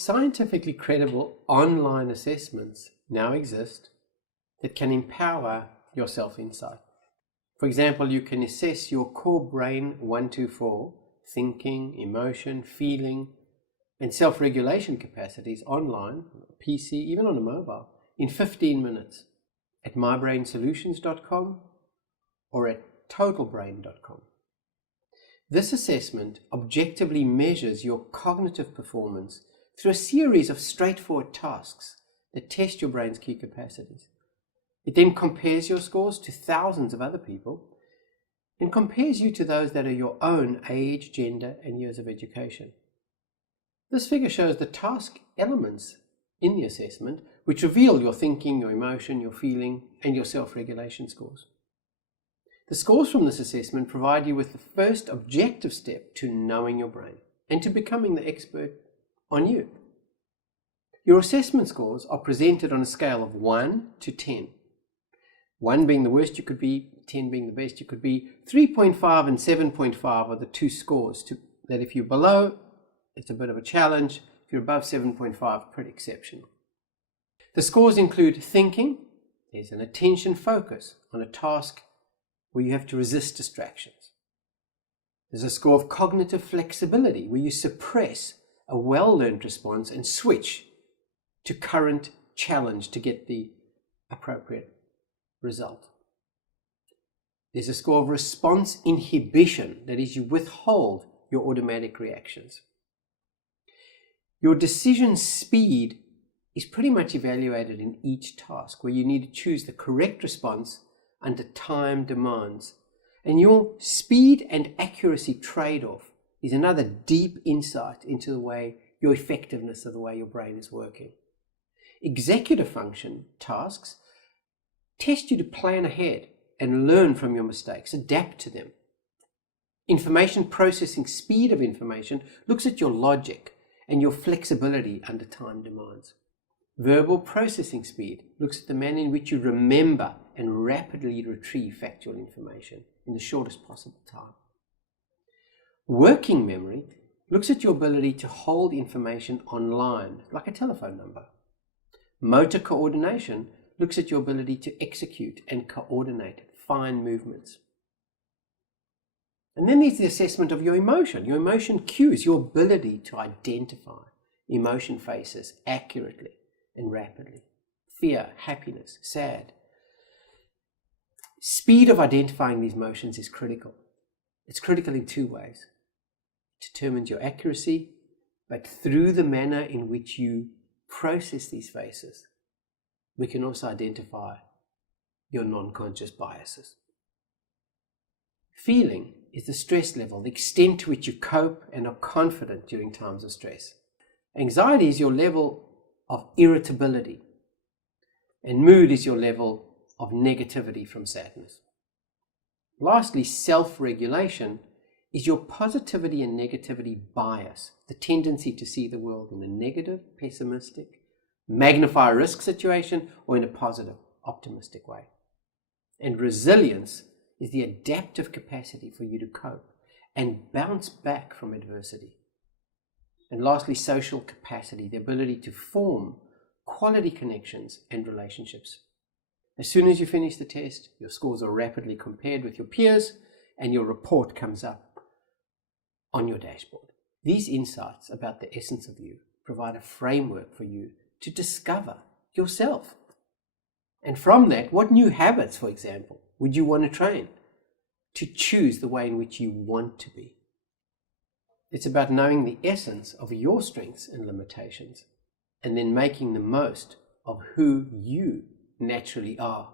Scientifically credible online assessments now exist that can empower your self-insight. For example, you can assess your core brain 1-4, thinking, emotion, feeling, and self-regulation capacities online, PC, even on a mobile, in 15 minutes at mybrainsolutions.com or at totalbrain.com. This assessment objectively measures your cognitive performance through a series of straightforward tasks that test your brain's key capacities. It then compares your scores to thousands of other people and compares you to those that are your own age, gender, and years of education. This figure shows the task elements in the assessment which reveal your thinking, your emotion, your feeling, and your self-regulation scores. The scores from this assessment provide you with the first objective step to knowing your brain and to becoming the expert on you. Your assessment scores are presented on a scale of 1 to 10. 1 being the worst you could be, 10 being the best you could be. 3.5 and 7.5 are the two scores that if you're below, it's a bit of a challenge. If you're above 7.5, pretty exceptional. The scores include thinking. There's an attention focus on a task where you have to resist distractions. There's a score of cognitive flexibility where you suppress a well-learned response and switch to current challenge to get the appropriate result. There's a score of response inhibition, that is, you withhold your automatic reactions. Your decision speed is pretty much evaluated in each task, where you need to choose the correct response under time demands. And your speed and accuracy trade-off is another deep insight into the way your effectiveness of the way your brain is working. Executive function tasks test you to plan ahead and learn from your mistakes, adapt to them. Information processing speed of information looks at your logic and your flexibility under time demands. Verbal processing speed looks at the manner in which you remember and rapidly retrieve factual information in the shortest possible time. Working memory looks at your ability to hold information online, like a telephone number. Motor coordination looks at your ability to execute and coordinate fine movements. And then there's the assessment of your emotion cues, your ability to identify emotion faces accurately and rapidly. Fear, happiness, sad. Speed of identifying these emotions is critical. It's critical in two ways. It determines your accuracy, but through the manner in which you process these faces, we can also identify your non-conscious biases. Feeling is the stress level, the extent to which you cope and are confident during times of stress. Anxiety is your level of irritability, and mood is your level of negativity from sadness. Lastly, self-regulation is your positivity and negativity bias, the tendency to see the world in a negative, pessimistic, magnify a risk situation, or in a positive, optimistic way. And resilience is the adaptive capacity for you to cope and bounce back from adversity. And lastly, social capacity, the ability to form quality connections and relationships. As soon as you finish the test, your scores are rapidly compared with your peers and your report comes up on your dashboard. These insights about the essence of you provide a framework for you to discover yourself. And from that, what new habits, for example, would you want to train to choose the way in which you want to be? It's about knowing the essence of your strengths and limitations and then making the most of who you naturally are.